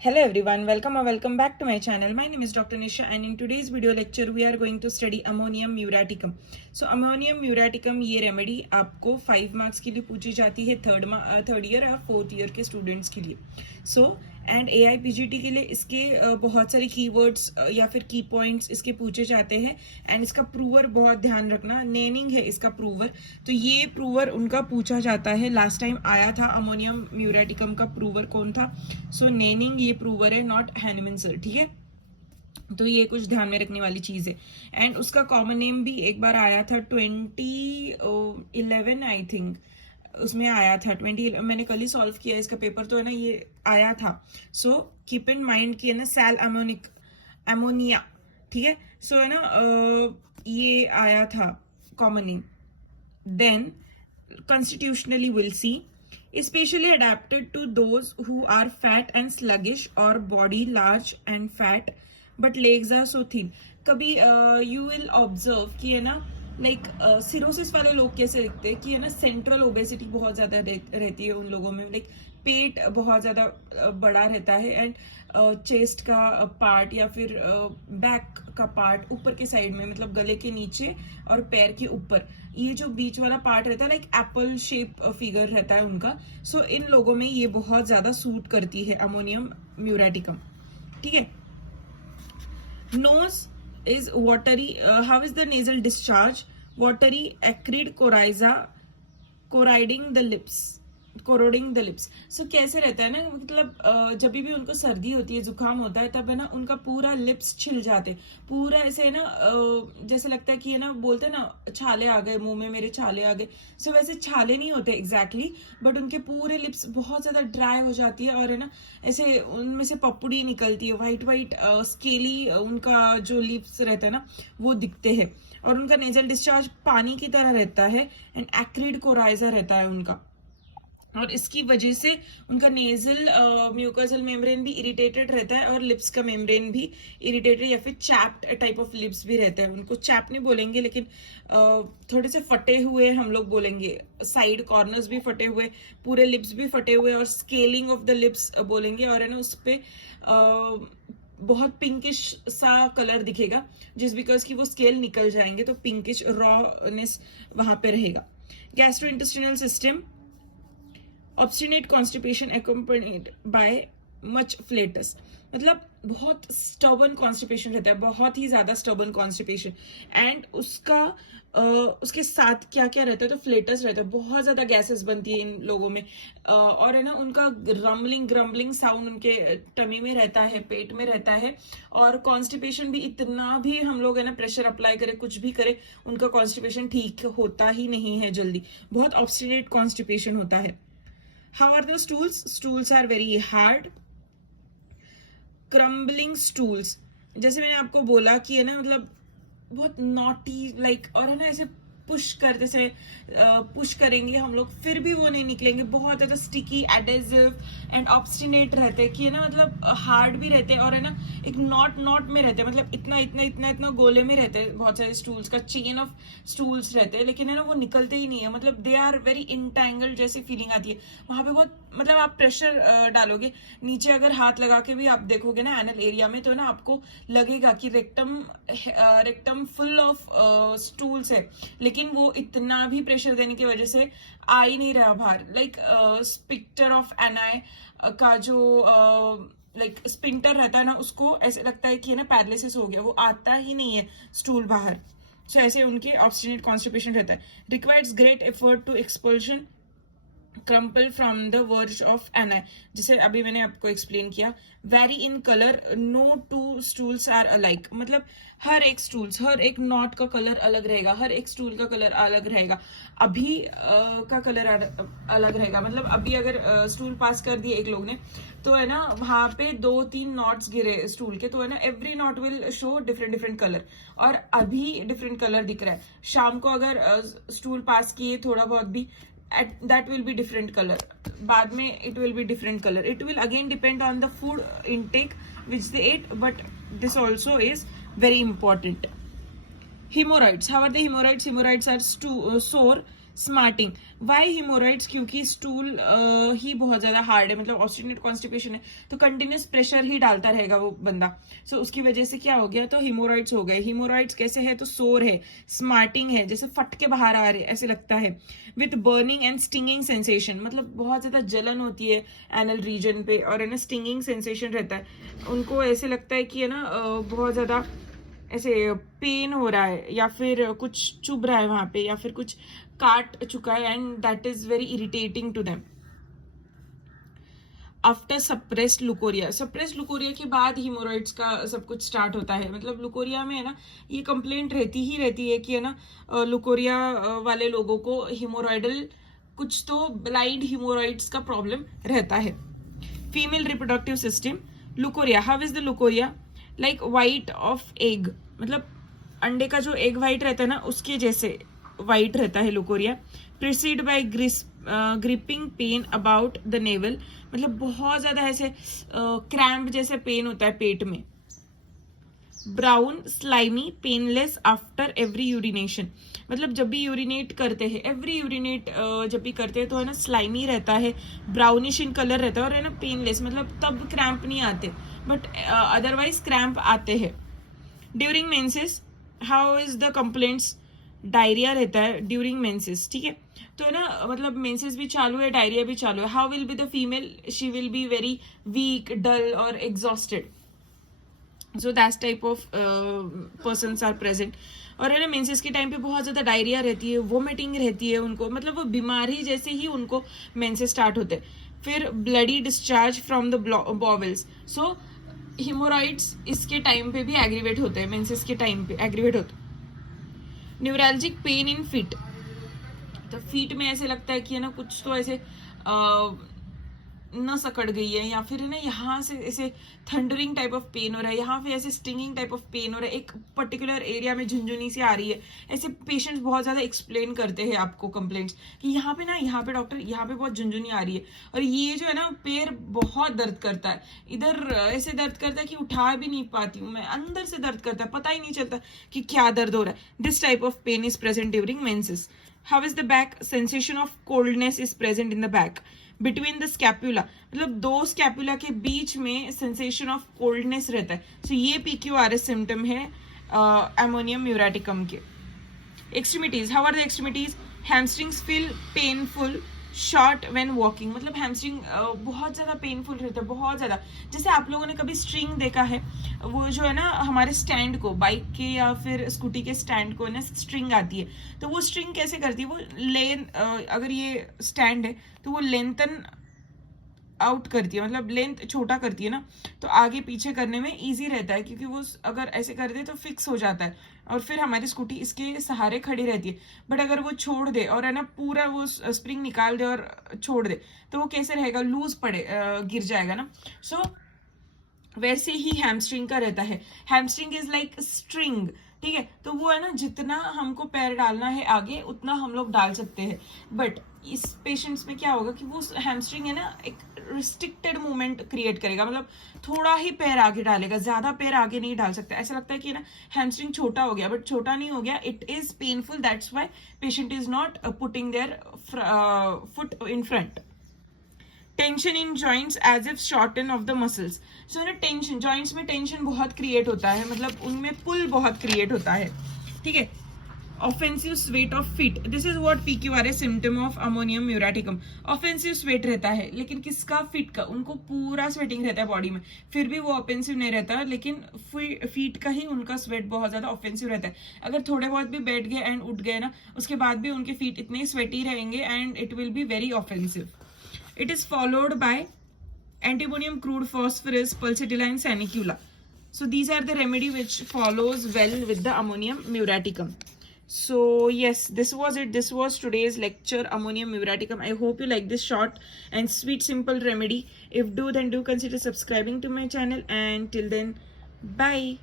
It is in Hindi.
Hello everyone, welcome or welcome back to my channel. My name is Dr. Nisha and in today's video lecture we are going to study ammonium muriaticum. So ammonium muriaticum ये रेमेडी आपको 5 मार्क्स के लिए पूछी जाती है थर्ड ईयर और फोर्थ ईयर के स्टूडेंट्स के लिए. सो एंड AIPGT के लिए इसके बहुत सारे कीवर्ड्स या फिर की पॉइंट्स इसके पूछे जाते हैं. एंड इसका प्रूवर बहुत ध्यान रखना, नेनिंग है इसका प्रूवर. तो ये प्रूवर उनका पूछा जाता है. लास्ट टाइम आया था अमोनियम म्यूरेटिकम का प्रूवर कौन था. सो नेनिंग ये प्रूवर है, नॉट हैनमन सर. ठीक है, तो ये कुछ ध्यान में रखने वाली चीज है. एंड उसका कॉमन नेम भी एक बार आया था 2011 आई थिंक, उसमें आया था 20. मैंने कल ही सॉल्व किया इसका पेपर, तो है ना ये आया था. सो कीप इन माइंड कि है ना सेल अमोनिया. ठीक है, सो है ना ये आया था common name. Then constitutionally we'll see especially adapted to those who are fat and sluggish or body large and fat but legs are so thin. कभी you will observe कि है ना लाइक सिरोसिस वाले लोग कैसे दिखते हैं कि है ना सेंट्रल ओबेसिटी बहुत ज्यादा रहती है उन लोगों में. लाइक पेट बहुत ज्यादा बड़ा रहता है एंड चेस्ट का पार्ट या फिर बैक का पार्ट ऊपर के साइड में, मतलब गले के नीचे और पैर के ऊपर ये जो बीच वाला पार्ट रहता है लाइक एप्पल शेप फिगर रहता है उनका. सो इन लोगों में ये बहुत ज्यादा सूट करती है अमोनियम म्यूरेटिकम. ठीक है. Nose is watery. How is the nasal discharge? Watery, acrid, coryza, corroding the lips. So कैसे रहता है ना, मतलब जब भी उनको सर्दी होती है, जुकाम होता है, तब है ना उनका पूरा लिप्स छिल जाते, पूरा ऐसे है ना जैसे लगता है कि है ना बोलते हैं ना छाले आ गए मुंह में, मेरे छाले आ गए. सो वैसे छाले नहीं होते एग्जैक्टली, बट उनके पूरे लिप्स बहुत ज्यादा ड्राई हो जाती है और है ना ऐसे उनमें से पपड़ी निकलती है, व्हाइट स्केली उनका जो लिप्स रहता है ना वो दिखते हैं. और उनका नेजल डिस्चार्ज पानी की तरह रहता है एंड एक्रिड कोराइजा रहता है उनका. और इसकी वजह से उनका नेजल म्यूकोसल मेम्ब्रेन भी इरिटेटेड रहता है और लिप्स का मेम्ब्रेन भी इरिटेटेड या फिर चैप्ड टाइप ऑफ लिप्स भी रहता है. उनको चैप नहीं बोलेंगे लेकिन थोड़े से फटे हुए हम लोग बोलेंगे, साइड कॉर्नर्स भी फटे हुए, पूरे लिप्स भी फटे हुए और स्केलिंग ऑफ द लिप्स बोलेंगे. और है ना उस पे बहुत पिंकिश सा कलर दिखेगा, जिस बिकॉज कि वो स्केल निकल जाएंगे तो पिंकिश रॉनेस वहां पे रहेगा. Gastrointestinal system, obstinate constipation accompanied by much flatus. मतलब बहुत स्टर्बन कॉन्स्टिपेशन रहता है, बहुत ही ज्यादा स्टर्बन कॉन्स्टिपेशन. एंड उसके साथ क्या क्या रहता है, तो फ्लेटस रहता है, बहुत ज्यादा गैसेस बनती है इन लोगों में. और है ना उनका ग्रम्बलिंग साउंड उनके टमी में रहता है, पेट में रहता है. और कॉन्स्टिपेशन भी इतना भी हम लोग है ना प्रेशर अप्लाई करे, कुछ भी करे, उनका कॉन्स्टिपेशन ठीक होता ही नहीं है जल्दी. बहुत ऑब्स्टिनेट कॉन्स्टिपेशन होता है. How are the stools? Stools are very hard. Crumbling stools. जैसे मैंने आपको बोला कि है ना मतलब बहुत नॉटी लाइक, और है ना ऐसे पुश करते से पुश करेंगे हम लोग फिर भी वो नहीं निकलेंगे. बहुत ज्यादा स्टिकी, एडेसिव एंड ऑब्स्टिनेट रहते हैं कि है ना मतलब हार्ड भी रहते हैं और है ना एक नॉट में रहते हैं, मतलब इतना गोले में रहते हैं. बहुत सारे स्टूल्स का चेन ऑफ स्टूल्स रहते हैं, लेकिन है ना वो निकलते ही नहीं है, मतलब दे आर वेरी इंटैंगल्ड जैसी फीलिंग आती है वहां पे. बहुत मतलब आप प्रेशर डालोगे नीचे, अगर हाथ लगा के भी आप देखोगे ना एनल एरिया में, तो ना आपको लगेगा कि रेक्टम फुल ऑफ स्टूल्स है, लेकिन वो इतना भी प्रेशर देने की वजह से आ ही नहीं रहा बाहर. लाइक स्पिक्टर ऑफ एनाई का जो लाइक स्पिंटर रहता है ना, उसको ऐसे लगता है कि है ना पैरालिसिस हो गया, वो आता ही नहीं है स्टूल बाहर. सो ऐसे उनके ऑब्स्टिनेट कॉन्स्टिपेशन रहता है. Requires great effort to expulsion crumple from the verge of anus, जिसे अभी मैंने आपको एक्सप्लेन किया. Very in colour, no two stools are alike, मतलब हर एक नॉट का कलर अलग रहेगा, हर एक स्टूल का कलर अलग रहेगा. अभी का कलर अलग रहेगा, मतलब अभी अगर स्टूल पास कर दिए एक लोग ने, तो है ना वहां पे 2-3 नॉट्स गिरे स्टूल के, तो है ना every not will show different colour, और अभी डिफरेंट कलर दिख रहा है. शाम को अगर स्टूल पास किए थोड़ा बहुत भी, that will be different color, बाद में it will be different color. It will again depend on the food intake which they ate, but this also is very important. Hemorrhoids, how are the hemorrhoids? Hemorrhoids are sore, smarting. Why haemorrhoids, क्योंकि स्टूल ही बहुत ज्यादा हार्ड है, मतलब ऑस्टिनेट कॉन्स्टिपेशन है, तो कंटिन्यूस प्रेशर ही डालता रहेगा वो बंदा, सो उसकी वजह से क्या हो गया, तो हीमोरॉइड्स हो गए। हीमोरॉइड्स कैसे है, तो सोर है, स्मार्टिंग है, जैसे फट के बाहर आ रहे ऐसे लगता है, with burning and stinging sensation, मतलब बहुत ज्यादा जलन होती है एनल रीजन पे, और है ना स्टिंगिंग सेंसेशन रहता है, उनको ऐसे लगता है कि है ना बहुत ज्यादा ऐसे पेन हो रहा है, या फिर कुछ चुभ रहा है वहां पे, या फिर कुछ काट चुका है, and that is very irritating to them. After suppressed leucorrhoea, suppressed leucorrhoea के बाद हीमोरॉइड्स का सब कुछ स्टार्ट होता है, मतलब लुकोरिया में है ना ये कंप्लेंट रहती है कि है ना लुकोरिया वाले लोगों को हीमोरॉइडल कुछ तो ब्लाइंड हीमोरॉइड्स का प्रॉब्लम रहता है। Female reproductive system, leucorrhoea, how is the leucorrhoea, like white of egg, मतलब अंडे का जो एग वाइट रहता है ना उसके जैसे वाइट रहता है leucorrhoea. Preceded by griping pain about the navel, मतलब बहुत ज्यादा ऐसे क्रैम्प जैसे पेन होता है पेट में। Brown slimy painless after every urination, मतलब जब भी यूरिनेट करते हैं, एवरी यूरिनेट जब भी करते हैं तो है ना स्लाइमी रहता है, ब्राउनिश इन कलर रहता है, और है ना पेनलेस, मतलब तब क्रैम्प नहीं आते, बट अदरवाइज क्रैम्प आते हैं। During menses, how is the complaints, diarrhoea रहता है ड्यूरिंग मेंसेस, ठीक है, तो है ना मतलब मेंसेस भी चालू है, डायरिया भी चालू है। How will be the female, she will be very weak, dull और exhausted, so that type of persons are present. और है ना मेंसेस के टाइम पे बहुत ज्यादा डायरिया रहती है, वोमिटिंग रहती है उनको, मतलब वो बीमारी जैसे ही उनको मेंसेस स्टार्ट होते हैं। फिर bloody discharge from the bowels, so haemorrhoids इसके टाइम पे भी एग्रीवेट होते हैं, मेंसेस के टाइम पे एग्रीवेट होते हैं। न्यूरैल्जिक पेन इन फीट, तो फीट में ऐसे लगता है कि है ना कुछ तो ऐसे नस अकड़ गई है, या फिर है ना यहाँ से ऐसे थंडरिंग टाइप ऑफ पेन हो रहा है, यहाँ पे ऐसे स्टिंगिंग टाइप ऑफ पेन हो रहा है, एक पर्टिकुलर एरिया में झुंझुनी सी आ रही है, ऐसे पेशेंट्स बहुत ज्यादा एक्सप्लेन करते हैं आपको कंप्लेंट्स कि यहाँ पे ना, यहाँ पे डॉक्टर यहाँ पे बहुत झुंझुनी आ रही है, और ये जो है ना पैर बहुत दर्द करता है, इधर ऐसे दर्द करता है कि उठा भी नहीं पाती हूँ मैं, अंदर से दर्द करता है, पता ही नहीं चलता कि क्या दर्द हो रहा है। This type of pain is present during menses. How is the back, sensation of coldness is present in the back between the scapula, मतलब दो स्कैपुला के बीच में सेंसेशन ऑफ कोल्डनेस रहता है, सो ये PQRS सिम्टम है अमोनियम म्यूरेटिकम के। Extremities, how are the extremities, hamstrings feel painful short when walking, मतलब हैमस्ट्रिंग बहुत ज्यादा पेनफुल रहता है, बहुत ज्यादा, जैसे आप लोगों ने कभी स्ट्रिंग देखा है, वो जो है ना हमारे स्टैंड को, बाइक के या फिर स्कूटी के स्टैंड को ना स्ट्रिंग आती है, तो वो स्ट्रिंग कैसे करती है, वो अगर ये स्टैंड है तो वो लेंथन आउट करती है, मतलब लेंथ छोटा करती है ना, तो आगे पीछे करने में इजी रहता है, क्योंकि वो अगर ऐसे कर दे तो फिक्स हो जाता है, और फिर हमारी स्कूटी इसके सहारे खड़ी रहती है। बट अगर वो छोड़ दे और है ना पूरा वो स्प्रिंग निकाल दे और छोड़ दे, तो वो कैसे रहेगा, लूज पड़े गिर जाएगा ना। सो वैसे ही हैमस्ट्रिंग का रहता है, हैमस्ट्रिंग इज लाइक स्ट्रिंग, ठीक है, तो वो है ना जितना हमको पैर डालना है आगे उतना हम लोग डाल सकते हैं, बट इस पेशेंट्स में क्या होगा कि वो हैमस्ट्रिंग है ना एक रिस्ट्रिक्टेड मूवमेंट क्रिएट करेगा, मतलब थोड़ा ही पैर आगे डालेगा, ज्यादा पैर आगे नहीं डाल सकता, ऐसा लगता है कि ना हैमस्ट्रिंग छोटा हो गया, बट छोटा नहीं हो गया, it is painful, that's why patient is not putting their foot in front. Tension in joints as if shorten of the muscles, so ना टेंशन, जॉइंट्स में टेंशन बहुत क्रिएट होता है, मतलब उनमें पुल बहुत क्रिएट होता है, ठीक है। Offensive sweat of feet, this is what PQRS symptom of ammonium muriaticum. Offensive sweat रहता है, लेकिन किसका, फीट का, उनको पूरा स्वेटिंग रहता है बॉडी में, फिर भी वो ऑफेंसिव नहीं रहता, लेकिन फीट का ही उनका स्वेट बहुत ज्यादा ऑफेंसिव रहता है। अगर थोड़े बहुत भी बैठ गए एंड उठ गए ना, उसके बाद भी उनके फीट इतने स्वेटी रहेंगे and it will be very offensive. It is followed by antimonium crude phosphorus pulsatilla and sanicula. So these are the remedy which follows well with the ammonium muriaticum. So yes, this was it. This was today's lecture, ammonium muriaticum. I hope you like this short and sweet simple remedy. If do, then do consider subscribing to my channel, and till then, bye.